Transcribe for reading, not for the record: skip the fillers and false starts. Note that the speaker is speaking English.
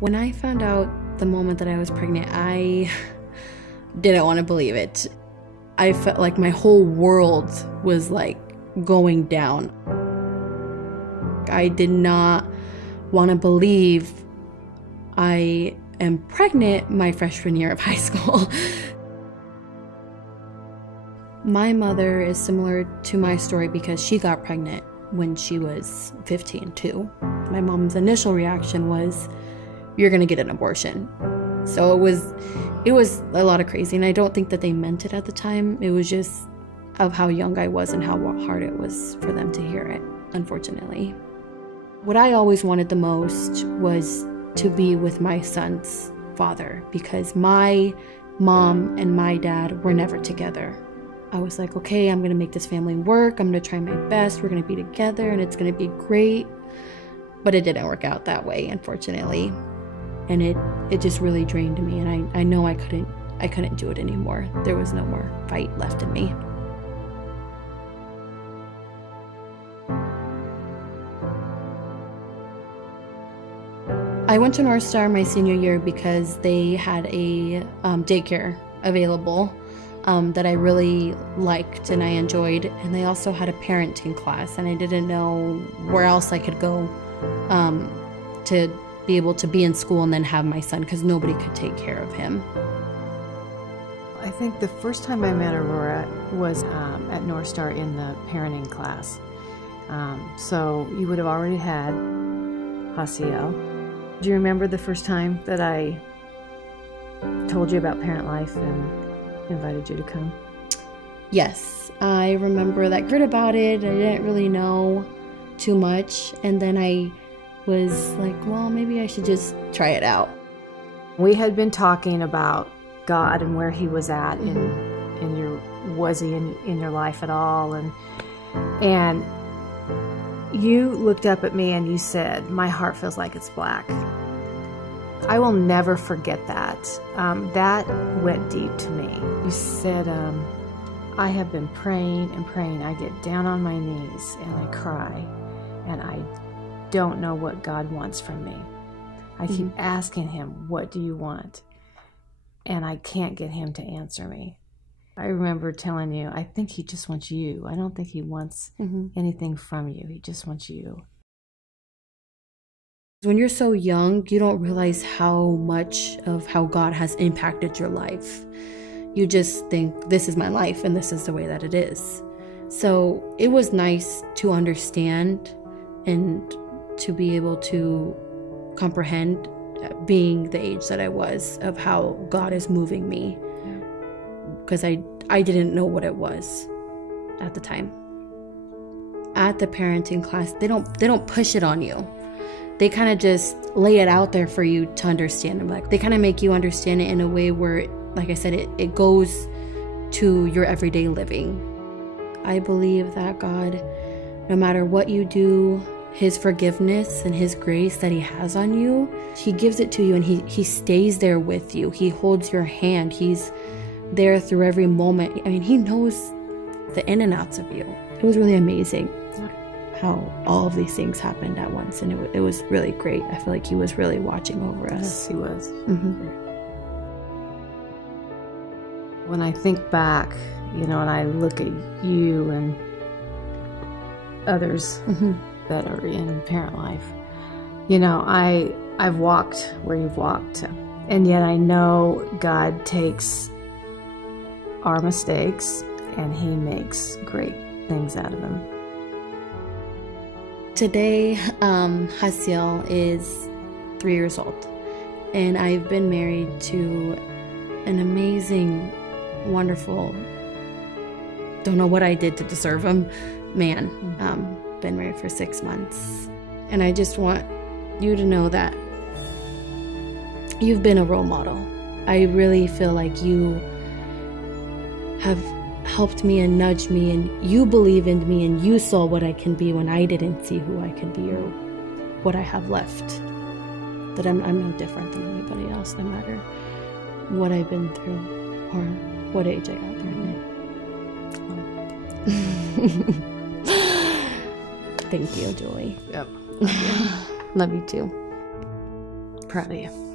When I found out the moment that I was pregnant, I didn't want to believe it. I felt like my whole world was like going down. I did not want to believe I am pregnant my freshman year of high school. My mother is similar to my story because she got pregnant when she was 15 too. My mom's initial reaction was, "You're gonna get an abortion." So it was a lot of crazy, and I don't think that they meant it at the time. It was just of how young I was and how hard it was for them to hear it, unfortunately. What I always wanted the most was to be with my son's father, because my mom and my dad were never together. I was like, okay, I'm gonna make this family work. I'm gonna try my best. We're gonna be together and it's gonna be great. But it didn't work out that way, unfortunately. And it just really drained me, and I know I couldn't do it anymore. There was no more fight left in me. I went to North Star my senior year because they had a daycare available that I really liked and I enjoyed, and they also had a parenting class, and I didn't know where else I could go to be able to be in school and then have my son, because nobody could take care of him. I think the first time I met Aurora was at North Star in the parenting class. So you would have already had Hasiel. Do you remember the first time that I told you about Parent Life and invited you to come? Yes, I remember that. I heard about it. I didn't really know too much, and then I was like, well, maybe I should just try it out. We had been talking about God and where He was at in your, was He in your life at all, and you looked up at me and you said, "My heart feels like it's black." I will never forget that. That went deep to me. You said, "I have been praying and praying. I get down on my knees and I cry, and I don't know what God wants from me. I keep asking Him, what do you want? And I can't get Him to answer me." I remember telling you, I think He just wants you. I don't think He wants anything from you. He just wants you. When you're so young, you don't realize how much of how God has impacted your life. You just think, this is my life and this is the way that it is. So it was nice to understand and to be able to comprehend, being the age that I was, of how God is moving me. Because I didn't know what it was at the time. At the parenting class, they don't push it on you. They kind of just lay it out there for you to understand. Like, they kind of make you understand it in a way where, like I said, it goes to your everyday living. I believe that God, no matter what you do, His forgiveness and His grace that He has on you, He gives it to you, and He stays there with you. He holds your hand. He's there through every moment. I mean, He knows the in and outs of you. It was really amazing how all of these things happened at once, and it was really great. I feel like He was really watching over us. Yes, He was. When I think back, and I look at you and others that are in Parent Life, I've walked where you've walked, and yet I know God takes our mistakes and He makes great things out of them. Today, Hasiel is 3 years old, and I've been married to an amazing, wonderful, don't know what I did to deserve him, man. Been married for 6 months, and I just want you to know that you've been a role model. I really feel like you have helped me and nudged me, and you believe in me, and you saw what I can be when I didn't see who I can be or what I have left. That I'm no different than anybody else, no matter what I've been through or what age I got pregnant. Thank you, Julie. Yep. Love you too. Proud of you.